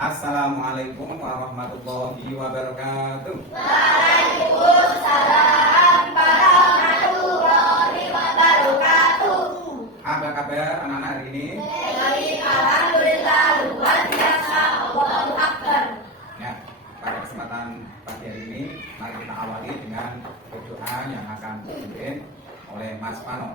Assalamualaikum warahmatullahi wabarakatuh. Waalaikumsalam warahmatullahi wabarakatuh. Apa kabar anak-anak hari ini? Baik, alhamdulillah, luar biasa. Allahu Akbar. Ya, pada kesempatan pagi hari ini, mari kita awali dengan berdoa yang akan dipimpin oleh Mas Pano.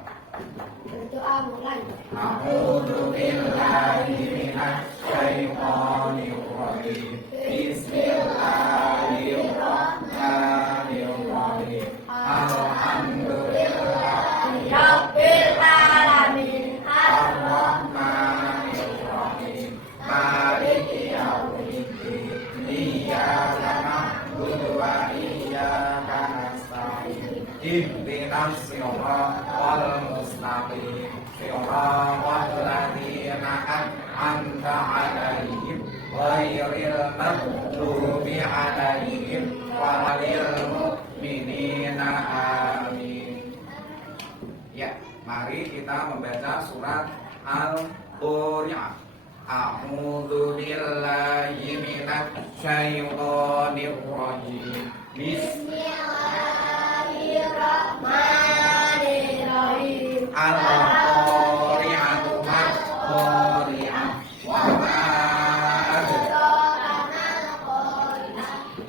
Berdoa mulai. A'udzu billahi minasy syaithanir rajim. Bismillahirrahmanirrahim. Alhamdulillahi Rabbil alamin. Ar-Rahmanir Rahim. Maliki yaumiddin. Iyyaka na'budu wa iyyaka nasta'in. Ihdinas siratal mustaqim. Siratal ladzina an'amta 'alaihim ghairil maghdubi 'alaihim walil mu'minina. Amin. Ya, mari kita membaca surat Al-Qari'ah. A'udzu billahi minasy syaithanir rajim. Bismillahirrahmanirrahim. Al-Qari'atu ma-qari'ah wa ma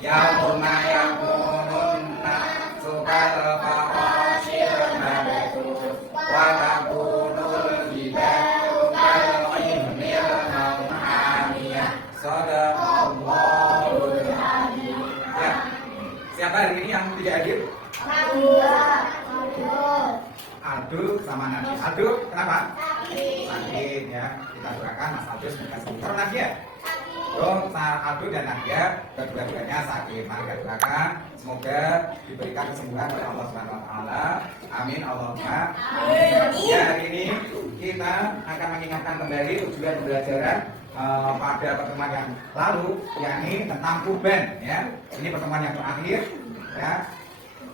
yauma yakunun nasu kal-farashil mabthus wa takunul jibalu kal-'ihnil manhamiyah. Shadaqallahul azim. Ya, siapa hari ini yang tidak hadir? Aduk sama Nabi. Aduk kenapa? Sakit ya. Kita doakan Mas Aduk semoga sembuh. Kalau Nadia? Oh, Aduk dan Nadia kedua-duanya sakit. Mari kita doakan semoga diberikan kesembuhan oleh Allah Subhanahu wa taala. Amin Allahumma amin. Ya, hari ini kita akan mengingatkan kembali tujuan pembelajaran pada pertemuan yang lalu, yakni tentang kurban ya. Ini pertemuan yang terakhir ya.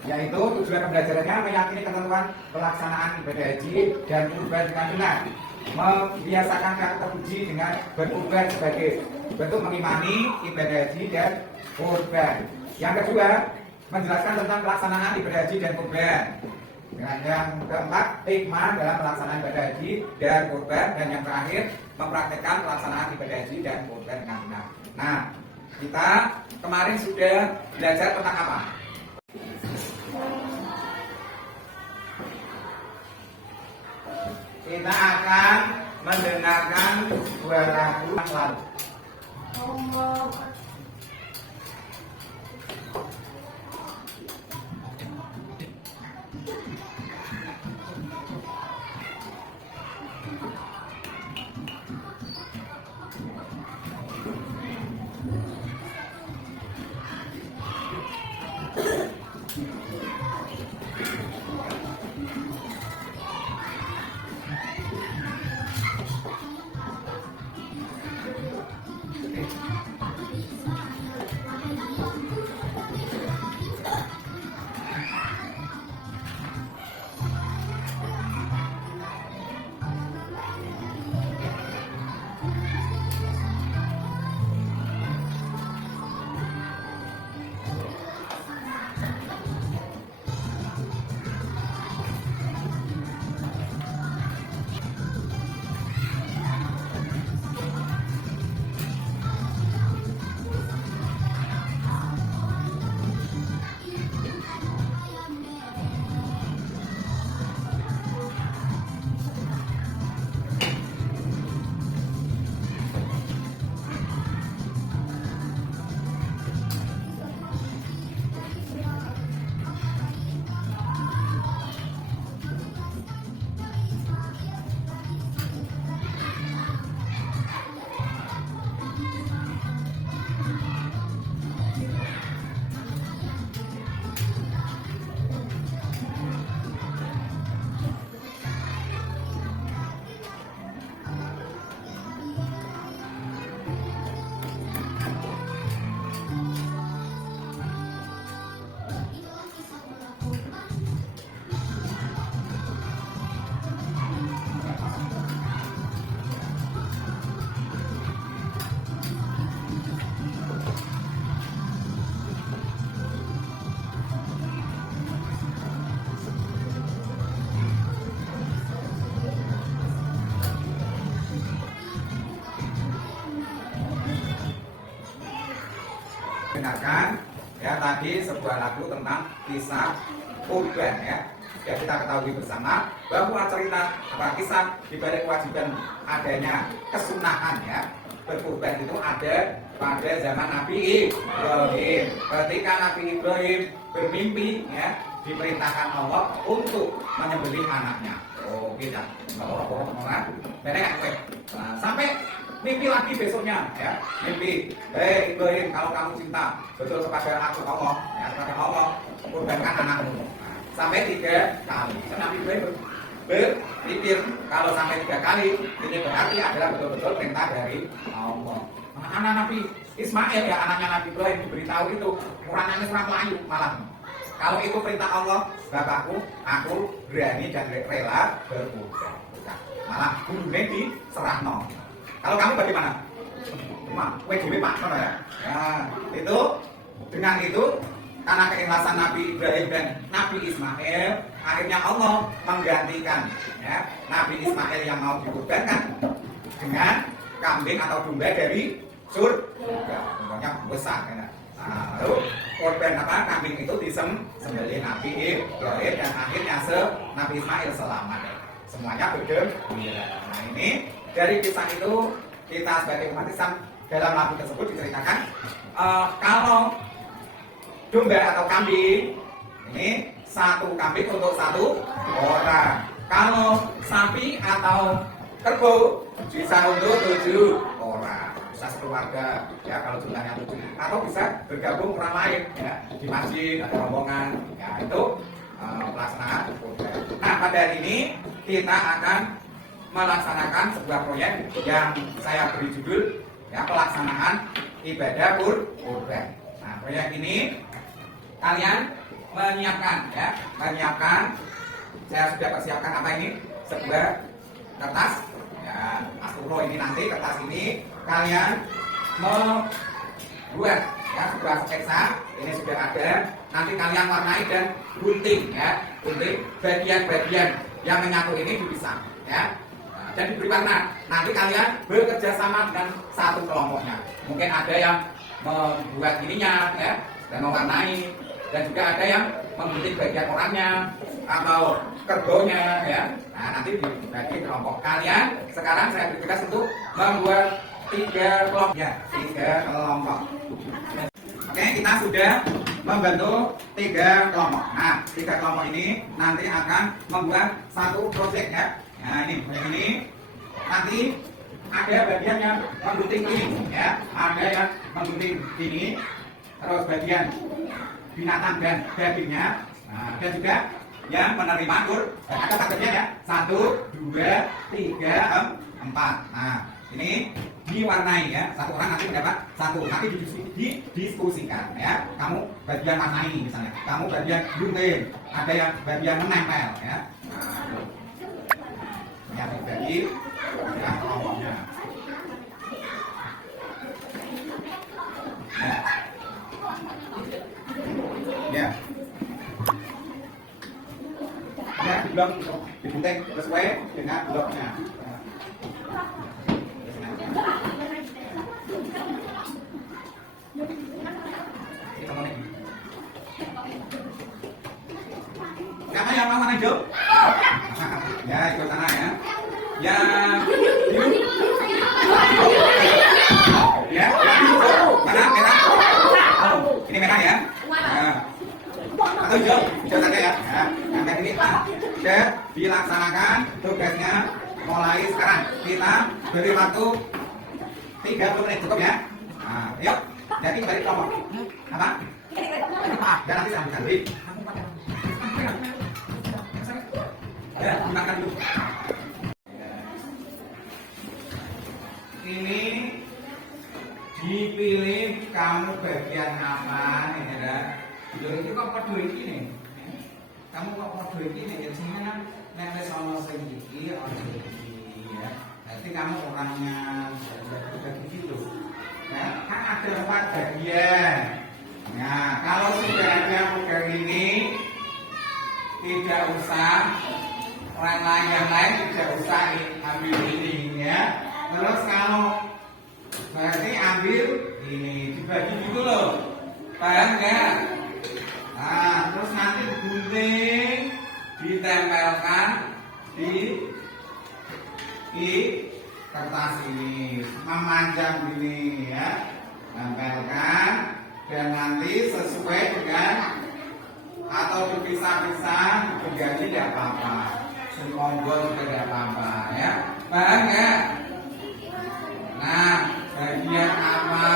Yaitu tujuan pembelajarannya meyakini ketentuan pelaksanaan ibadah haji dan kurban dengan benar, membiasakan kata terpuji dengan berkurban sebagai bentuk mengimani ibadah haji dan kurban. Yang kedua, menjelaskan tentang pelaksanaan ibadah haji dan kurban. Dan yang keempat, hikmah dalam pelaksanaan ibadah haji dan kurban. Dan yang terakhir, mempraktikkan pelaksanaan ibadah haji dan kurban dengan benar. Nah, kita kemarin sudah belajar tentang apa? Kita akan mendengarkan dua lagu yang lalu. mendengarkan ya tadi sebuah lagu tentang kisah kurban ya. Ya kita ketahui bersama bahwa cerita kisah dibalik kewajiban adanya kesunahan ya berkurban itu ada pada zaman Nabi Ibrahim. Ketika Nabi Ibrahim bermimpi ya diperintahkan Allah untuk menyembelih anaknya. Oh gitu. Sampai mimpi lagi besoknya ya mimpi. Hei Ibrahim, kalau kamu cinta betul kepada aku Allah ya kepada Allah kurbankan anakmu. Sampai 3 kali. Nabi Ibrahim berpikir kalau sampai 3 kali ini berarti adalah betul-betul perintah dari Allah. Anak Nabi Ismail ya anaknya Nabi Ibrahim diberitahu itu orangnya orang Melayu malah. Kalau itu perintah Allah, bapakku, aku berani dan rela berkurban. Malah gulune diserahno. Kalau kamu bagaimana? Kowe dhewe Pak ya. Nah, itu dengan itu karena keikhlasan Nabi Ibrahim dan Nabi Ismail, akhirnya Allah menggantikan ya, Nabi Ismail yang mau dikurbankan dengan kambing atau domba dari surga. Contohnya besar ya. Nah, lalu korban kambing itu disembelih Nabi Ibrahim dan akhirnya Nabi Ismail selamat. Semuanya bergembira. Nah ini dari kisah itu kita sebagai umat Islam dalam lagu tersebut diceritakan kalau domba atau kambing ini 1 kambing untuk 1 orang. Kalau sapi atau kerbau bisa untuk 7 orang. Bisa sekeluarga ya kalau jumlahnya 7 atau bisa bergabung orang lain ya di masjid atau rombongan ya itu pelaksanaan kurban. Nah pada hari ini kita akan melaksanakan sebuah proyek yang saya beri judul ya pelaksanaan ibadah kurban. Nah proyek ini kalian menyiapkan saya sudah persiapkan apa ini sebuah kertas ya Asturo ini nanti kertas ini kalian membuat ya sebuah sketsa ini sudah ada nanti kalian warnai dan gunting ya gunting bagian-bagian yang menyatu ini dipisah ya dan diberi warna nanti kalian bekerja sama dengan satu kelompoknya mungkin ada yang membuat ininya ya dan mewarnai dan juga ada yang menggunting bagian orangnya atau kerbaunya ya. Nah nanti dibagi kelompok kalian. Sekarang saya beri tugas untuk membuat 3 kelompok ya, 3 kelompok. Oke kita sudah membentuk 3 kelompok. Nah 3 kelompok ini nanti akan membuat satu proyek ya. Nah ini nanti ada bagian yang menggunting ini ya, ada yang menggunting ini, terus bagian binatang dan dagingnya, nah, dan juga yang menerima ada targetnya ya 1, 2, 3, 4. Nah ini diwarnai ya satu orang nanti mendapat 1 nanti didiskusikan ya kamu bagian warnai misalnya kamu bagian gunting ada yang bagian menempel ya nah, bagi ya kelompoknya ya ya blok digunting sesuai dengan bloknya siapa yang mau warna hijau? Ya ikut sana ya yang biru ya mana merah oh ini merah ya atau hijau saja ya nah ini sudah dilaksanakan tugasnya mulai sekarang kita beri waktu 30 menit cukup ya nah yuk jadi kembali kelompok apa? Dan nanti saya ganti ya dimakan dulu ini dipilih kamu bagian apa ini ya itu kok podo iki nih kamu kok podo iki nih biasanya kan nek sama sing iki ya berarti kamu orangnya sudah begitu ya kan ada 4 bagian nah kalau sudah ada model ini tidak usah yang lain tidak usah ambil ini ya terus kalau berarti ambil ini dibagi dulu loh Paham nggak? Nah, terus nanti gunting ditempelkan di kertas ini, memanjang gini ya, tempelkan dan nanti sesuai dengan atau dipisah-pisah diganti tidak apa-apa, semoga juga tidak apa-apa ya. Paham nggak? Nah, bagian apa?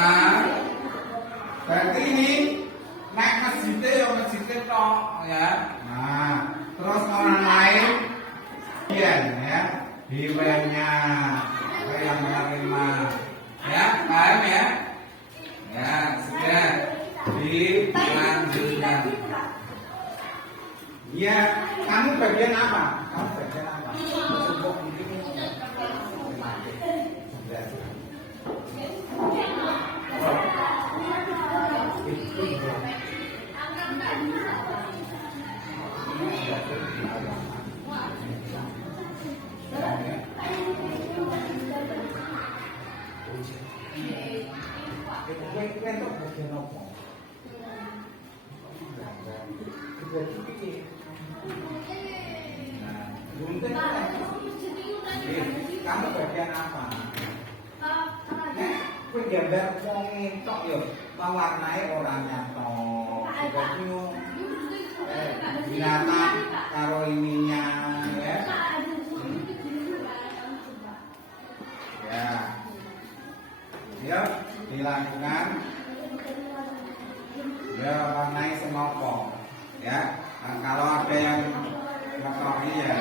Berarti ini naik masjidnya ya masjidnya tok ya. Nah, terus orang lain bagian ya, hiwenya yang menerima ya, paham ya? Ya, sudah dilanjutkan. Ya, kamu bagian apa? Kamu bagian apa? Sibuk ini. Kamu bagian apa? Kowe gambar wong entok yo, mewarnai orangnya tok. Binatang karo ininya ya. Ya. Yuk, dilakukan. Ya, warnai semua ya. Nah, kalau ada yang ngekopi ya.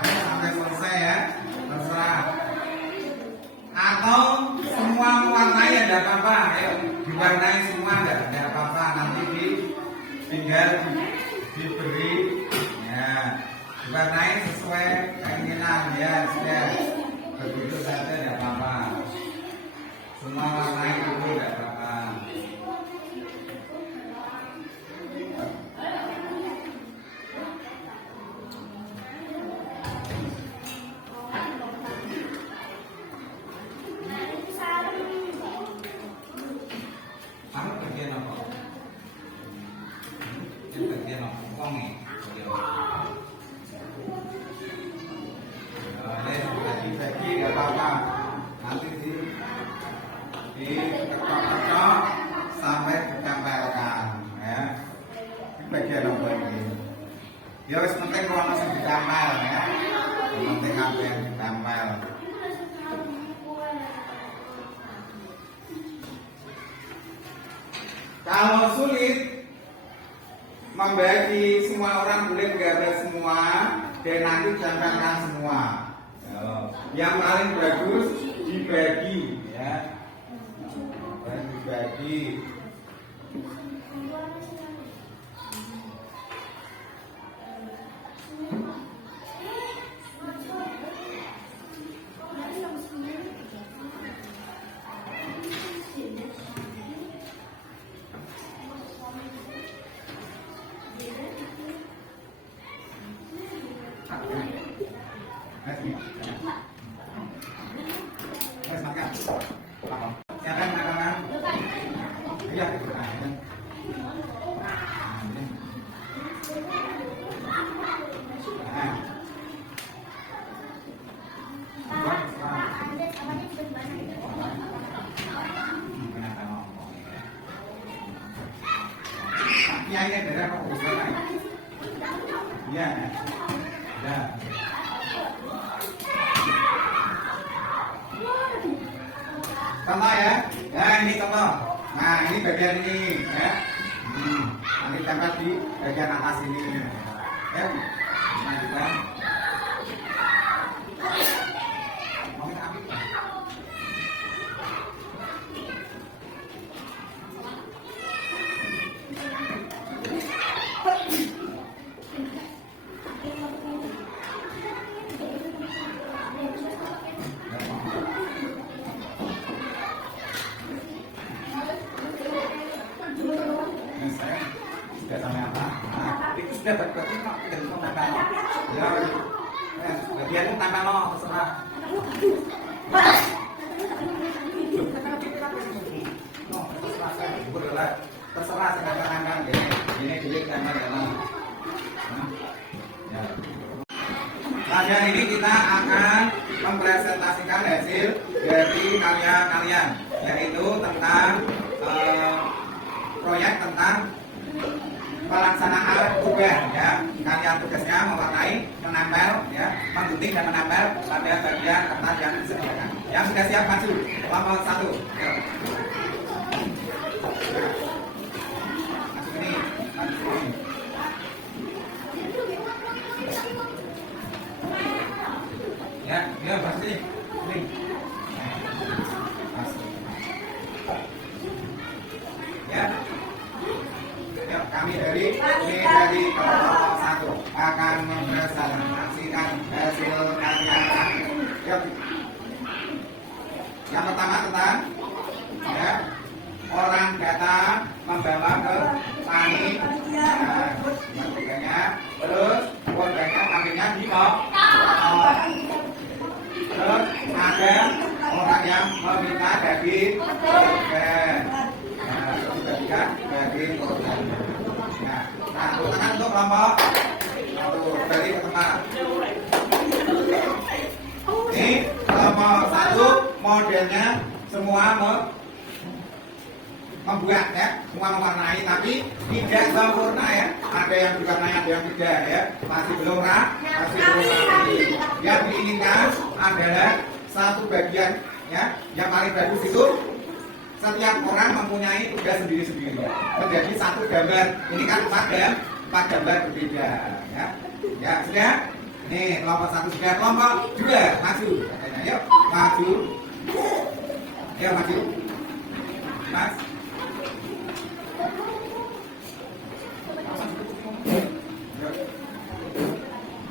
Sampai selesai ya, terserah. Atau semua mewarnai ya tidak apa-apa, ayo diwarnai semua tidak apa-apa. Nanti tinggal diberi ya, diwarnai sesuai keinginan ya, sudah begitu saja tidak apa-apa. Semua warnai dulu tidak apa-apa. Kamu bagian apa? Ini bagian apa? Uang nih. Bagi nggak apa-apa. Nanti diketok-ketok sampai ditempelkan ya. Ini bagian apa ini? Ya wis penting kalau masih ditempel ya. Yang penting apa yang ditempel. Kalau sulit membagi semua orang boleh menggambar semua dan nanti ditempelkan semua. Yang paling bagus dibagi ya, dibagi. Siapa yang makan? Iya, Iya, benar kok. Iya. Ya. Contoh ya. Ya, ini contoh. Nah, ini bagian ini ya. Nanti tempel di bagian atas ini. Ya. Nah, kita sudah sudah berarti kok gendong tambah no. Ya, bagian tambah no terserah. Terserah sekarang ini bilik tambah no. Pada hari ini kita akan mempresentasikan hasil dari karya kalian, yaitu tentang proyek tentang pelaksanaan tugas ya. Kalian tugasnya mewarnai, menempel ya, menggunting dan menempel pada bagian kertas yang disediakan. Yang sudah siap maju, nomor 1. Maju ini, maju ini. Ya, ya pasti. Ini. Ya. Ya, kami dari kelompok 1 akan mempresentasikan hasil karya kami. Yuk. Yang pertama tentang ya, orang datang membawa ke tani. Terus warganya kambingnya dipotong. Terus ada orang yang meminta daging korban. Nah, juga daging korban. Nah, tepuk tangan untuk kelompok dari ke tempat. Ini kelompok 1 modelnya semua membuat ya, semua mewarnai tapi tidak sempurna ya. Ada yang diwarnai, ada yang tidak ya. Masih belum rapi. Yang diinginkan adalah satu bagian ya, yang paling bagus itu setiap orang mempunyai tugas sendiri-sendiri menjadi satu gambar. Ini kan 4 gambar berbeda ya. Ya sudah. Nih kelompok 1 sudah, kelompok 2 maju. Yuk maju. Ayo maju. Mas.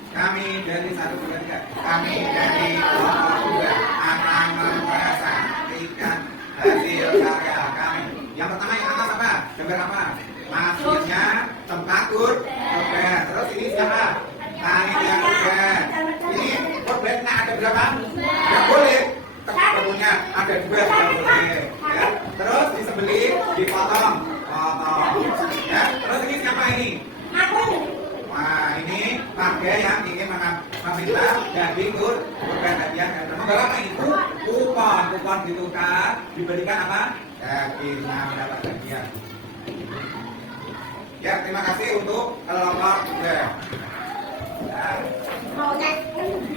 Kami dari 1, 2, 3. Kami dari kelompok 2 akan mempresentasikan hasil karya kami. Yang pertama yang atas apa? Gambar apa? Maksudnya tempat korban. Terus ini siapa? Panitia korban. Ini korbannya ada berapa? Tidak boleh. Kemudian ada 2 tidak boleh. Ya. Terus disembelih, dipotong. Ya. Terus ini siapa ini? Nah, ini warga yang ingin meminta daging korban hadiah. Membawa apa ini? Kupon ditukar, diberikan apa? Dagingnya mendapat hadiah. Ya, terima kasih untuk kelompok 2. Ya.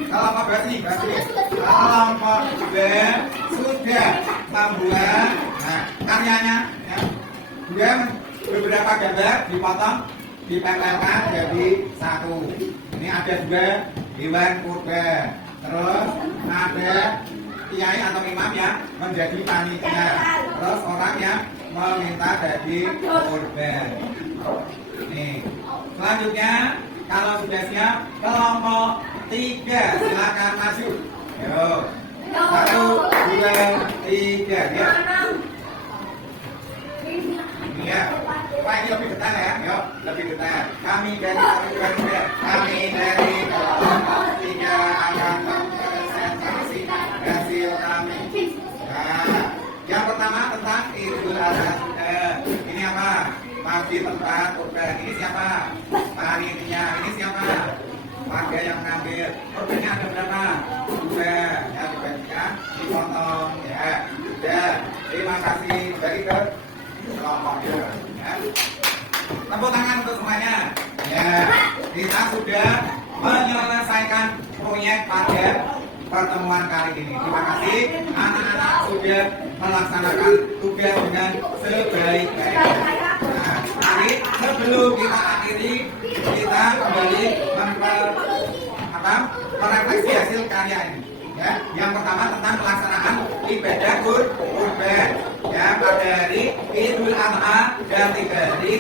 Kelompok berarti kelompok 2 sudah membuat karyanya. Ya. Juga beberapa gambar dipotong, dipepelkan jadi 1. Ini ada 2 hewan kurban. Terus ada kiai atau imam yang menjadi panitia. Terus orang yang meminta daging kurban. Nih. Selanjutnya kalau sudah siap kelompok 3 silakan maju. Yuk. 1, 2, 3 ya. Ya, Pak ini lebih detail ya, yuk, lebih detail. Kami dari kami dari kelompok 3 akan mempresentasi hasil kami. Nah, yang pertama tentang Idul Adha. Ini apa? Masjid tempat korban. Ini siapa? Panitia. Ini siapa? Warga yang mengambil. Korbannya ada berapa? 2. Ya, dibagikan, dipotong. Ya, sudah. Terima kasih dari kelompoknya. Ya. Tepuk tangan untuk semuanya. Ya, kita sudah menyelesaikan proyek pada pertemuan kali ini. Terima kasih anak-anak sudah melaksanakan tugas dengan sebaik-baiknya. Nah, mari sebelum kita akhiri, kita kembali merefleksi hasil karya ini. Ya, yang pertama tentang pelaksanaan ibadah kurban. Ya, pada hari Idul Adha dan 3 hari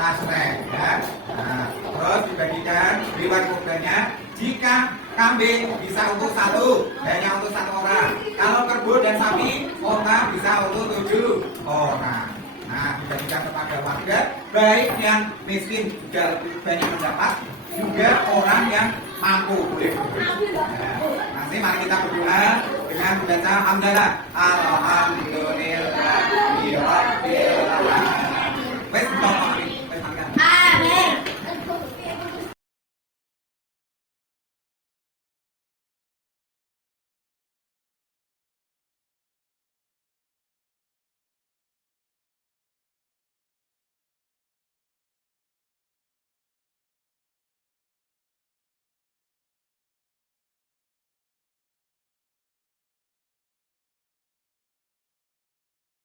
Tasrek. Ya. Nah, terus dibagikan hewan kurbannya. Jika kambing bisa untuk 1, hanya untuk 1 orang. Kalau kerbau dan sapi, onta bisa untuk 7 orang. Nah, dibagikan kepada warga baik yang miskin juga lebih banyak mendapat, juga orang yang mampu boleh berdoa. Nanti mari kita berdoa dengan membaca hamdalah. Alhamdulillah.